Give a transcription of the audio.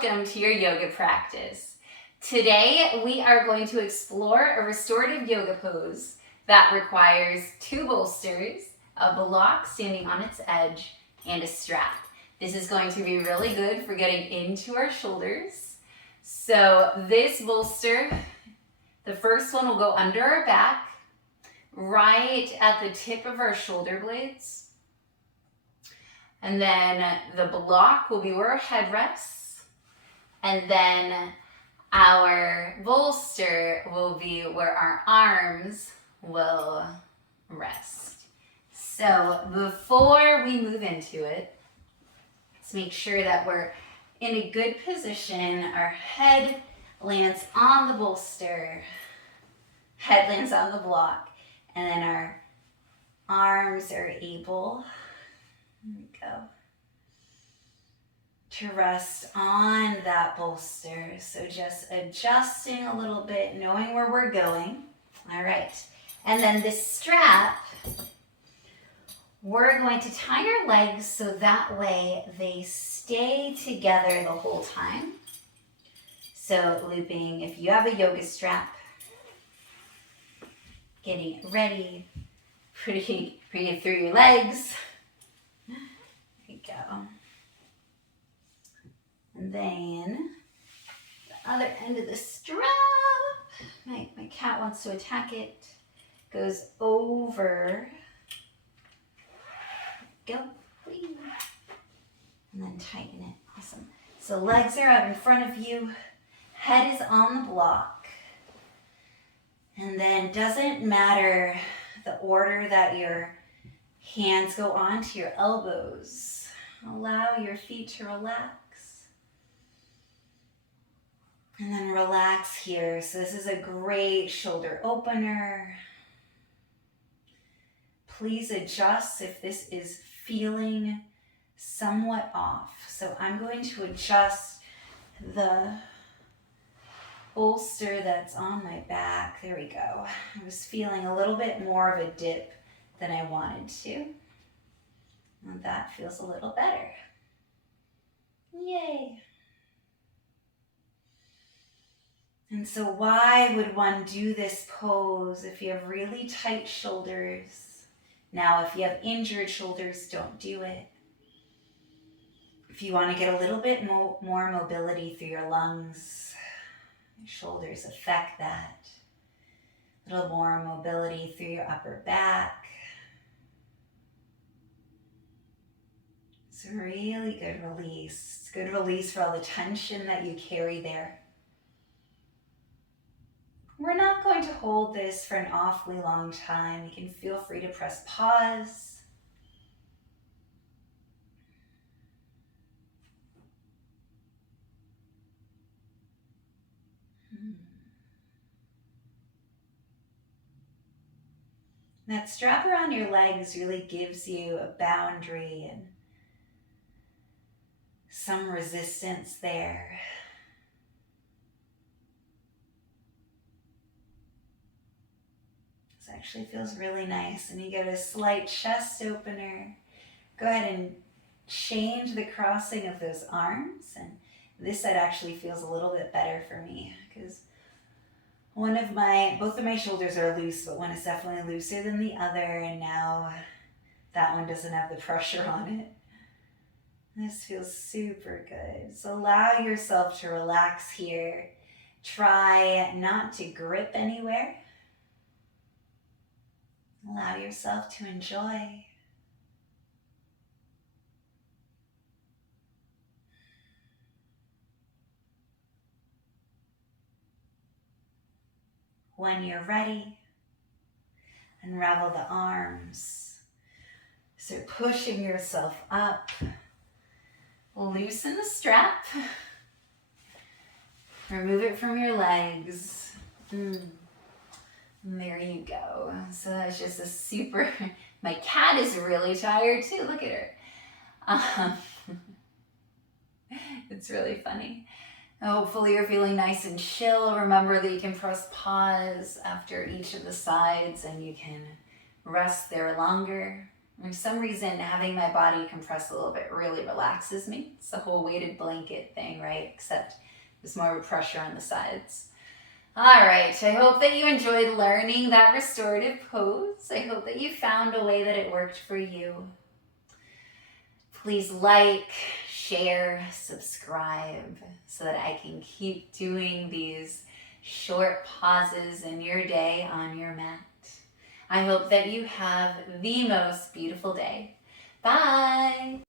welcome to your yoga practice. Today we are going to explore a restorative yoga pose that requires 2 bolsters, a block standing on its edge, and a strap. This is going to be really good for getting into our shoulders. So this bolster, the first one will go under our back, right at the tip of our shoulder blades. And then the block will be where our head rests. And then our bolster will be where our arms will rest. So before we move into it, let's make sure that we're in a good position. Our head lands on the bolster, head lands on the block, and then our arms are able, there we go, to rest on that bolster. So just adjusting a little bit, knowing where we're going. All right. And then this strap, we're going to tie our legs so that way they stay together the whole time. So looping, if you have a yoga strap, getting it ready, putting it through your legs. There we go. And then the other end of the strap, my cat wants to attack it, goes over. Go. And then tighten it. Awesome. So legs are out in front of you. Head is on the block. And then doesn't matter the order that your hands go onto your elbows. Allow your feet to relax. And then relax here. So this is a great shoulder opener. Please adjust if this is feeling somewhat off. So I'm going to adjust the bolster that's on my back. There we go. I was feeling a little bit more of a dip than I wanted to. And that feels a little better. Yay. And so why would one do this pose if you have really tight shoulders? Now, if you have injured shoulders, don't do it. If you want to get a little bit more mobility through your lungs, your shoulders affect that. A little more mobility through your upper back. It's a really good release. It's a good release for all the tension that you carry there. We're not going to hold this for an awfully long time. You can feel free to press pause. That strap around your legs really gives you a boundary and some resistance there. This actually feels really nice. And you get a slight chest opener. Go ahead and change the crossing of those arms. And this side actually feels a little bit better for me because both of my shoulders are loose, but one is definitely looser than the other, and now that one doesn't have the pressure on it. This feels super good. So allow yourself to relax here. Try not to grip anywhere. Allow yourself to enjoy. When you're ready, unravel the arms. So pushing yourself up. Loosen the strap. Remove it from your legs. There you go. So that's just a super, my cat is really tired too. Look at her. It's really funny. Hopefully you're feeling nice and chill. Remember that you can press pause after each of the sides and you can rest there longer. For some reason, having my body compress a little bit really relaxes me. It's the whole weighted blanket thing, right? Except there's more of a pressure on the sides. All right, I hope that you enjoyed learning that restorative pose. I hope that you found a way that it worked for you. Please like, share, subscribe so that I can keep doing these short pauses in your day on your mat. I hope that you have the most beautiful day. Bye.